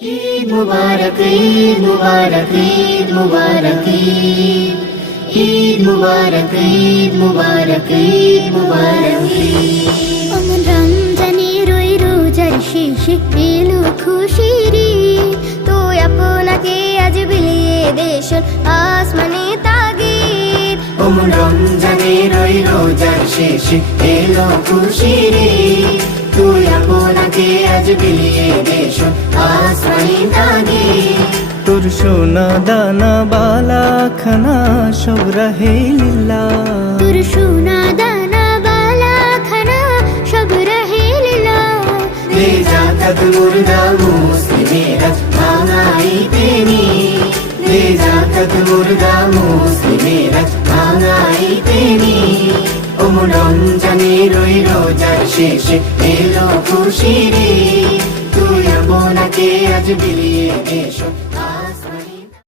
ईद मुबारक ईद मुबारक ईद मुबारक ईद मुबारक ईद मुबारक ईद मुबारक অমন রমজানের ওই রোজার শেষে এলো খুশির ঈদ। তো আপনাকে আজ বিলিয়ে দেশ আসমানে তাগিদ। ওমন রমজানের ওই রোজার শেষে এলো খুশির ঈদ। তুই আপনাকে আজ বিলিয়ে দেশ আসমানি তাগিদ। তোর সোনা দানা বালা খানা সব রাহে লিল্লা। তোর সোনা দানা বালা খানা সব রহে লিল্লাহ। দে জাকাত মুর্দা মুসলিমেরা ভাঙাইতে নি। দে জাকাত মুর্দা মুসলিমেরা ভাঙাইতে নি। ওমন রমজানের ওই রোজার শেষে এলো খুশির ঈদ। তুই আপনাকে আজ বিলিয়ে দেশ